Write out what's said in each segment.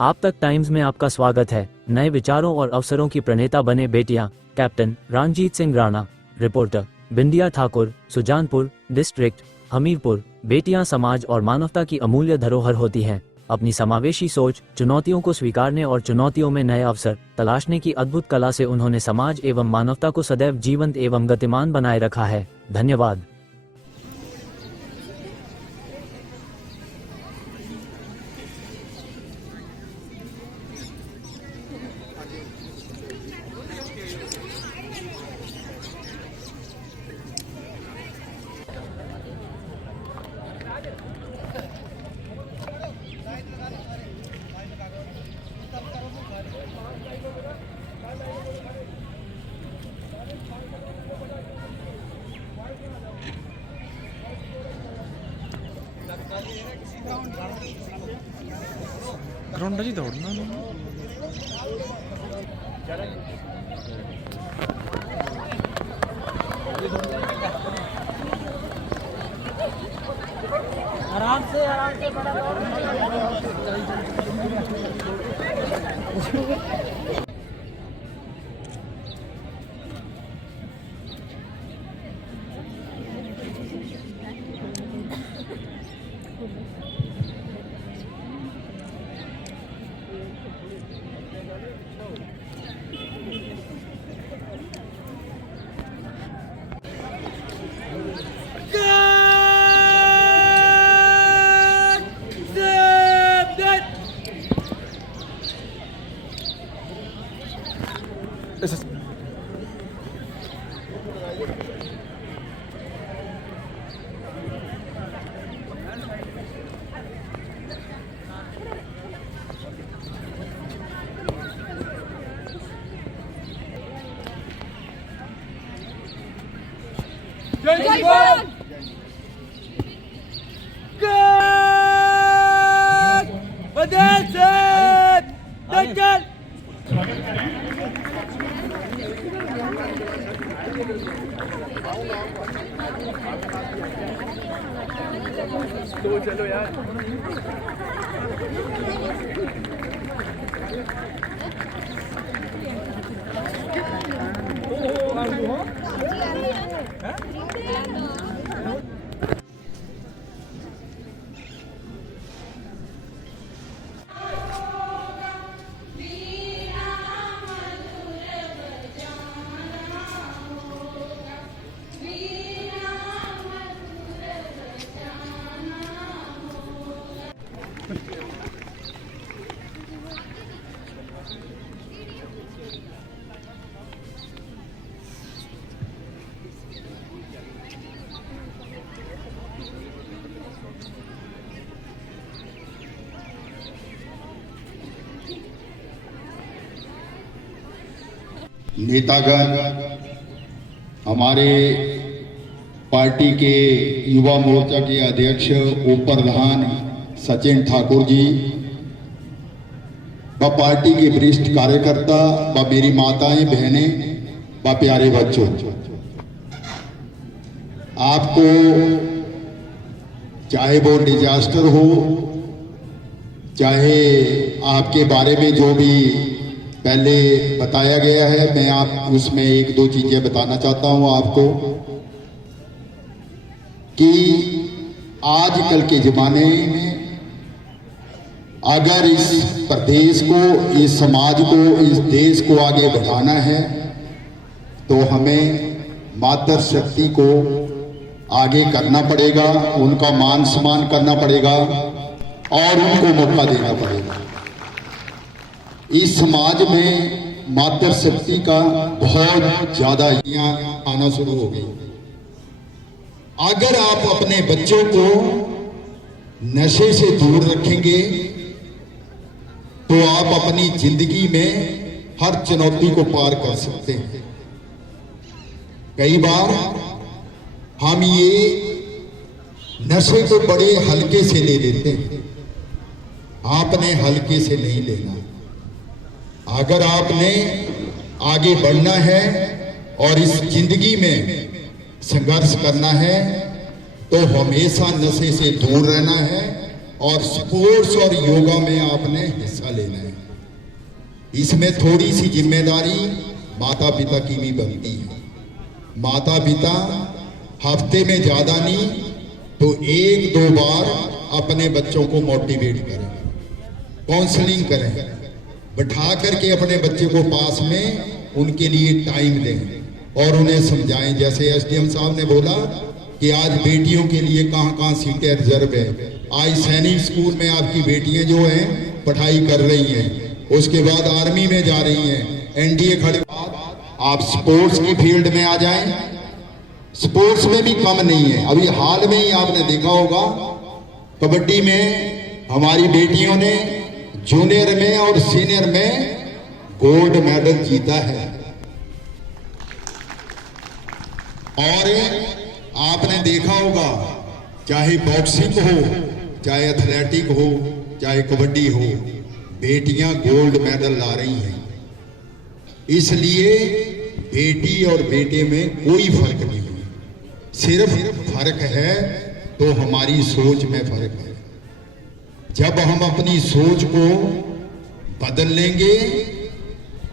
आप तक टाइम्स में आपका स्वागत है। नए विचारों और अवसरों की प्रणेता बने बेटियां। कैप्टन रणजीत सिंह राणा। रिपोर्टर बिंदिया ठाकुर, सुजानपुर डिस्ट्रिक्ट, हमीरपुर। बेटियां समाज और मानवता की अमूल्य धरोहर होती हैं। अपनी समावेशी सोच, चुनौतियों को स्वीकारने और चुनौतियों में नए अवसर तलाशने की अद्भुत कला से उन्होंने समाज एवं मानवता को सदैव जीवंत एवं गतिमान बनाए रखा है। धन्यवाद। ग्राउंड जी दौड़ना आराम से बड़ा तो चलो यार। नेतागण, हमारे पार्टी के युवा मोर्चा के अध्यक्ष उप प्रधान सचिन ठाकुर जी, व पार्टी के वरिष्ठ कार्यकर्ता, व मेरी माताएं बहनें, व प्यारे बच्चों, आपको चाहे वो डिजास्टर हो, चाहे आपके बारे में जो भी पहले बताया गया है, मैं आप उसमें एक दो चीजें बताना चाहता हूं आपको कि आजकल के जमाने में अगर इस प्रदेश को, इस समाज को, इस देश को आगे बढ़ाना है तो हमें मातृशक्ति को आगे करना पड़ेगा, उनका मान सम्मान करना पड़ेगा और उनको मौका देना पड़ेगा। इस समाज में मातृशक्ति का बहुत ज्यादा आना शुरू हो गई। अगर आप अपने बच्चों को नशे से दूर रखेंगे तो आप अपनी जिंदगी में हर चुनौती को पार कर सकते हैं। कई बार हम ये नशे को बड़े हल्के से ले लेते हैं, आपने हल्के से नहीं लेना। अगर आपने आगे बढ़ना है और इस जिंदगी में संघर्ष करना है तो हमेशा नशे से दूर रहना है और स्पोर्ट्स और योगा में आपने हिस्सा लेना है। इसमें थोड़ी सी जिम्मेदारी माता पिता की भी बनती है। माता पिता हफ्ते में ज्यादा नहीं तो 1-2 बार अपने बच्चों को मोटिवेट करें, काउंसलिंग करें, बैठा करके अपने बच्चे को पास में उनके लिए टाइम दें और उन्हें समझाएं। जैसे एसडीएम साहब ने बोला कि आज बेटियों के लिए कहाँ सीटें रिजर्व है। आज सैनिक स्कूल में आपकी बेटियां जो हैं पढ़ाई कर रही हैं, उसके बाद आर्मी में जा रही हैं, एनडीए खड़े। आप स्पोर्ट्स की फील्ड में आ जाएं, स्पोर्ट्स में भी कम नहीं है। अभी हाल में ही आपने देखा होगा कबड्डी में हमारी बेटियों ने जूनियर में और सीनियर में गोल्ड मेडल जीता है। और आपने देखा होगा चाहे बॉक्सिंग हो, चाहे एथलेटिक हो, चाहे कबड्डी हो, बेटियां गोल्ड मेडल ला रही हैं। इसलिए बेटी और बेटे में कोई फर्क नहीं है, सिर्फ फर्क है तो हमारी सोच में फर्क है। जब हम अपनी सोच को बदल लेंगे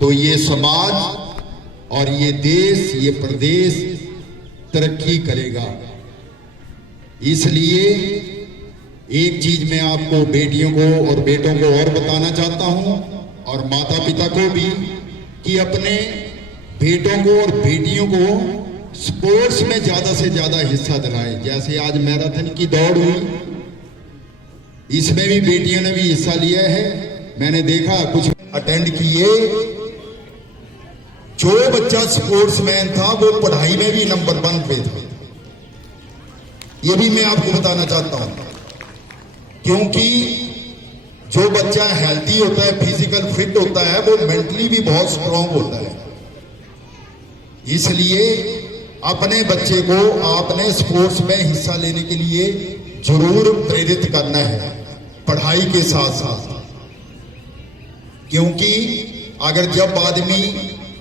तो ये समाज और ये देश, ये प्रदेश तरक्की करेगा। इसलिए एक चीज मैं आपको बेटियों को और बेटों को और बताना चाहता हूं और माता पिता को भी कि अपने बेटों को और बेटियों को स्पोर्ट्स में ज्यादा से ज्यादा हिस्सा दिलाएं। जैसे आज मैराथन की दौड़ हुई, इसमें भी बेटियों ने भी हिस्सा लिया है। मैंने देखा कुछ अटेंड किए। जो बच्चा स्पोर्ट्समैन था वो पढ़ाई में भी नंबर 1 पे था। ये भी मैं आपको बताना चाहता हूं, क्योंकि जो बच्चा हेल्थी होता है, फिजिकल फिट होता है, वो मेंटली भी बहुत स्ट्रांग होता है। इसलिए अपने बच्चे को आपने स्पोर्ट्स में हिस्सा लेने के लिए जरूर प्रेरित करना है, पढ़ाई के साथ साथ। क्योंकि अगर जब आदमी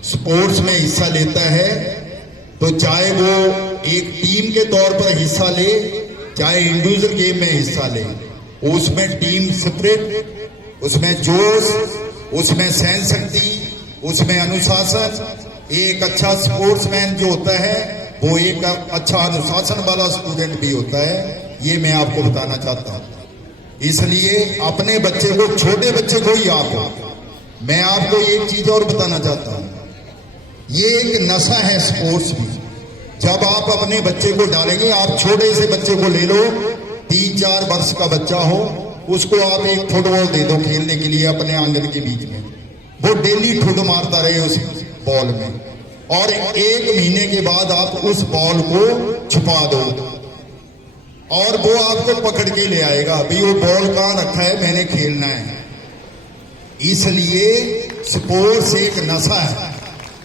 स्पोर्ट्स में हिस्सा लेता है तो चाहे वो एक टीम के तौर पर हिस्सा ले, चाहे इंडिविजुअल गेम में हिस्सा ले, उसमें टीम स्पिरिट, उसमें जोश, उसमें सहन शक्ति, उसमें अनुशासन। एक अच्छा स्पोर्ट्समैन जो होता है वो एक अच्छा अनुशासन वाला स्टूडेंट भी होता है। ये मैं आपको बताना चाहता हूं। इसलिए अपने बच्चे को, छोटे बच्चे को ही आप, मैं आपको एक चीज और बताना चाहता हूं, ये एक नशा है स्पोर्ट्स भी। जब आप अपने बच्चे को डालेंगे, आप छोटे से बच्चे को ले लो, 3-4 वर्ष का बच्चा हो, उसको आप एक फुटबॉल दे दो खेलने के लिए अपने आंगन के बीच में, वो डेली ठुड मारता रहे उस बॉल में, और 1 महीने के बाद आप उस बॉल को छुपा दो और वो आपको पकड़ के ले आएगा, अभी वो बॉल कहां रखा है, मैंने खेलना है। इसलिए स्पोर्ट्स एक नशा है।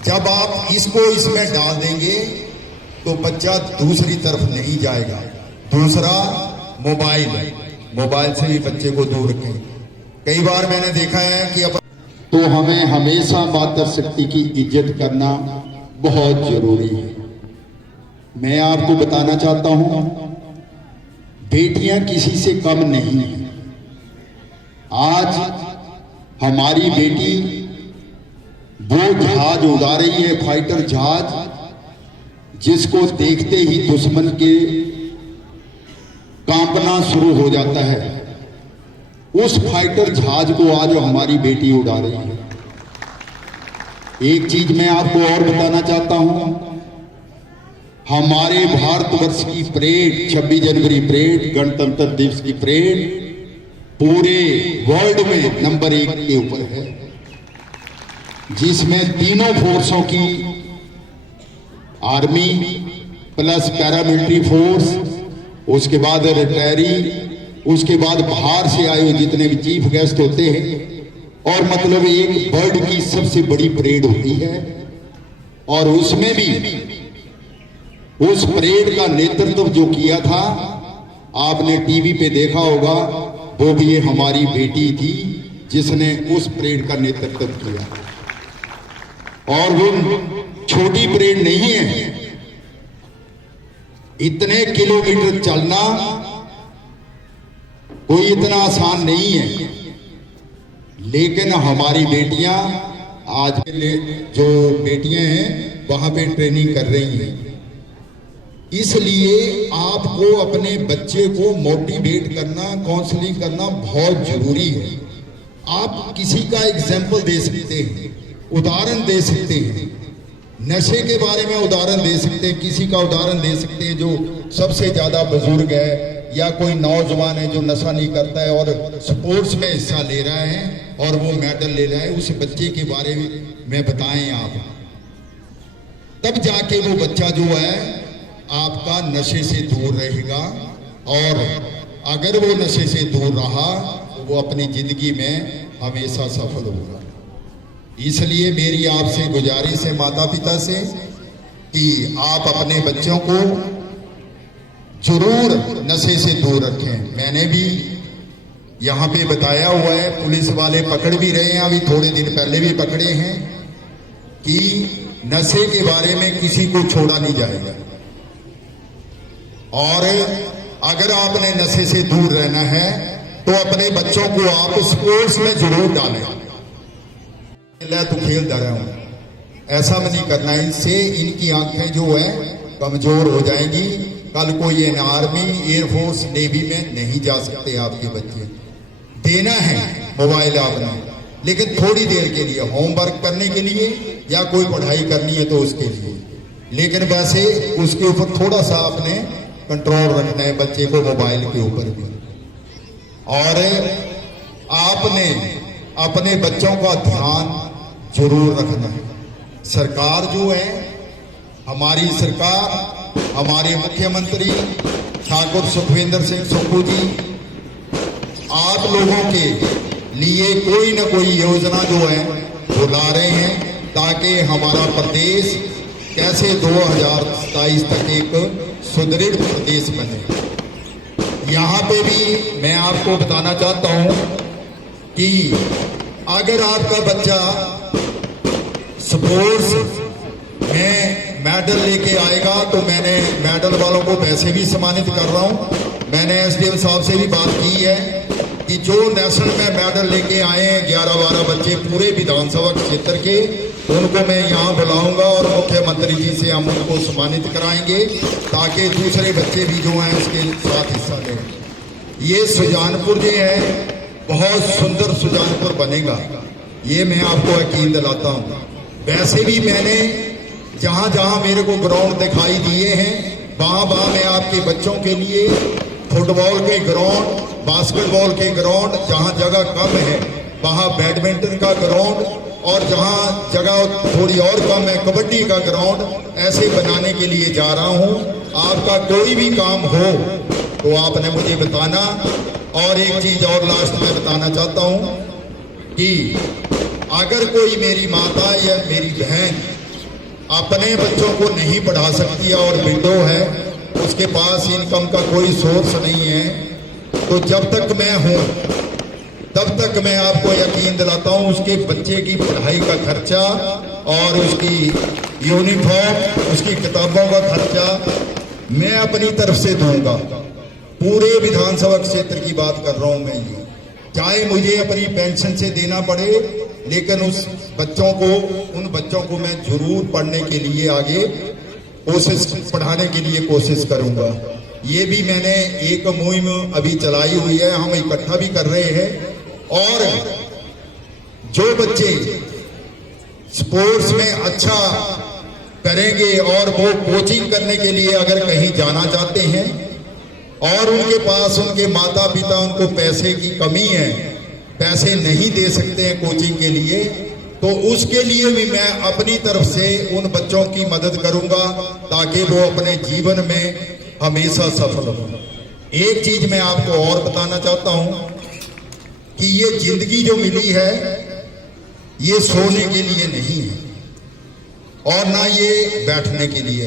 जब आप इसको इसमें डाल देंगे तो बच्चा दूसरी तरफ नहीं जाएगा। दूसरा मोबाइल से भी बच्चे को दूर रखें। कई बार मैंने देखा है कि तो हमें हमेशा मातृशक्ति की इज्जत करना बहुत जरूरी है। मैं आपको बताना चाहता हूं, बेटियां किसी से कम नहीं है। आज हमारी बेटी वो जहाज उड़ा रही है, फाइटर जहाज, जिसको देखते ही दुश्मन के कांपना शुरू हो जाता है। उस फाइटर जहाज को आज हमारी बेटी उड़ा रही है। एक चीज मैं आपको और बताना चाहता हूं, हमारे भारतवर्ष की परेड, 26 जनवरी परेड, गणतंत्र दिवस की परेड पूरे वर्ल्ड में नंबर 1 के ऊपर है, जिसमें तीनों फोर्सों की, आर्मी प्लस पैरामिलिट्री फोर्स, उसके बाद रिटायरी, उसके बाद बाहर से आए हुए जितने भी चीफ गेस्ट होते हैं, और मतलब एक वर्ल्ड की सबसे बड़ी परेड होती है। और उसमें भी उस परेड का नेतृत्व जो किया था, आपने टीवी पे देखा होगा, वो भी ये हमारी बेटी थी जिसने उस परेड का नेतृत्व किया। और वो छोटी परेड नहीं है, इतने किलोमीटर चलना कोई इतना आसान नहीं है, लेकिन हमारी बेटियां आज जो बेटियां हैं वहां पे ट्रेनिंग कर रही हैं। इसलिए आपको अपने बच्चे को मोटिवेट करना, काउंसलिंग करना बहुत जरूरी है। आप किसी का एग्जाम्पल दे सकते हैं, उदाहरण दे सकते हैं, नशे के बारे में उदाहरण दे सकते हैं, किसी का उदाहरण दे सकते हैं जो सबसे ज्यादा बुजुर्ग है या कोई नौजवान है जो नशा नहीं करता है और स्पोर्ट्स में हिस्सा ले रहा है और वो मेडल ले रहा है, उस बच्चे के बारे में बताएं आप। तब जाके वो बच्चा जो है आपका नशे से दूर रहेगा, और अगर वो नशे से दूर रहा तो वो अपनी जिंदगी में हमेशा सफल होगा। इसलिए मेरी आपसे गुजारिश है माता पिता से कि आप अपने बच्चों को जरूर नशे से दूर रखें। मैंने भी यहाँ पे बताया हुआ है, पुलिस वाले पकड़ भी रहे हैं, अभी थोड़े दिन पहले भी पकड़े हैं, कि नशे के बारे में किसी को छोड़ा नहीं जाएगा। और अगर आपने नशे से दूर रहना है तो अपने बच्चों को आप स्पोर्ट्स में जरूर डालें। तो खेलता रहा हूं, ऐसा में नहीं करना। इनसे इनकी आंखें जो है कमजोर हो जाएंगी। कल कोई आर्मी, एयरफोर्स, नेवी में नहीं जा सकते आपके बच्चे। देना है मोबाइल आपने, लेकिन थोड़ी देर के लिए, होमवर्क करने के लिए या कोई पढ़ाई करनी है तो उसके लिए, लेकिन वैसे उसके ऊपर थोड़ा सा आपने कंट्रोल रखना है बच्चे को, मोबाइल के ऊपर भी। और आपने अपने बच्चों का ध्यान जरूर रखना है। सरकार जो है, हमारी सरकार, हमारे मुख्यमंत्री ठाकुर सुखविंदर सिंह सुक्खू जी, आप लोगों के लिए कोई ना कोई योजना जो है वो ला रहे हैं, ताकि हमारा प्रदेश कैसे 2027 तक एक सुदृढ़ प्रदेश बने। यहाँ पे भी मैं आपको बताना चाहता हूँ कि अगर आपका बच्चा स्पोर्ट्स में मेडल लेके आएगा तो मैंने मेडल वालों को पैसे भी सम्मानित कर रहा हूँ। मैंने एसडीएम साहब से भी बात की है कि जो नेशनल में मेडल लेके आए हैं 11-12 बच्चे पूरे विधानसभा क्षेत्र के, उनको मैं यहाँ बुलाऊंगा और मुख्यमंत्री जी से हम उनको सम्मानित कराएंगे, ताकि दूसरे बच्चे भी जो हैं उसके साथ हिस्सा लें। ये सुजानपुर जो है बहुत सुंदर सुजानपुर बनेगा, ये मैं आपको यकीन दिलाता हूँ। वैसे भी मैंने जहाँ जहाँ मेरे को ग्राउंड दिखाई दिए हैं, वहाँ मैं आपके बच्चों के लिए फुटबॉल के ग्राउंड, बास्केटबॉल के ग्राउंड, जहाँ जगह कम है वहाँ बैडमिंटन का ग्राउंड, और जहाँ जगह थोड़ी और कम है कबड्डी का ग्राउंड, ऐसे बनाने के लिए जा रहा हूँ। आपका कोई भी काम हो तो आपने मुझे बताना। और एक चीज और लास्ट में बताना चाहता हूँ कि अगर कोई मेरी माता या मेरी बहन अपने बच्चों को नहीं पढ़ा सकती है और विडो है, उसके पास इनकम का कोई सोर्स नहीं है, तो जब तक मैं हूँ तब तक मैं आपको यकीन दिलाता हूँ उसके बच्चे की पढ़ाई का खर्चा और उसकी यूनिफॉर्म, उसकी किताबों का खर्चा मैं अपनी तरफ से दूंगा। पूरे विधानसभा क्षेत्र की बात कर रहा हूँ मैं, ये चाहे मुझे अपनी पेंशन से देना पड़े, लेकिन उस बच्चों को, उन बच्चों को मैं जरूर पढ़ने के लिए आगे कोशिश, पढ़ाने के लिए कोशिश करूंगा। ये भी मैंने एक मुहिम अभी चलाई हुई है, हम इकट्ठा भी कर रहे हैं। और जो बच्चे स्पोर्ट्स में अच्छा करेंगे और वो कोचिंग करने के लिए अगर कहीं जाना चाहते हैं और उनके पास उनके माता पिता उनको पैसे की कमी है, पैसे नहीं दे सकते हैं कोचिंग के लिए, तो उसके लिए भी मैं अपनी तरफ से उन बच्चों की मदद करूंगा ताकि वो अपने जीवन में हमेशा सफल हो। एक चीज मैं आपको और बताना चाहता हूं कि ये जिंदगी जो मिली है ये सोने के लिए नहीं है और ना ये बैठने के लिए।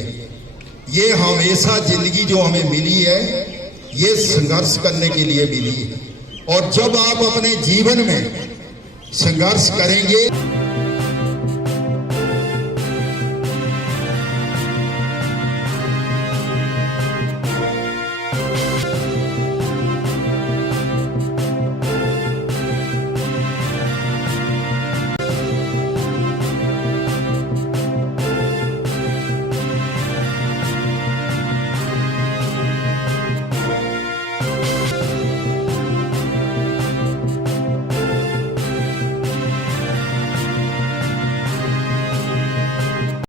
ये हमेशा जिंदगी जो हमें मिली है ये संघर्ष करने के लिए मिली है, और जब आप अपने जीवन में संघर्ष करेंगे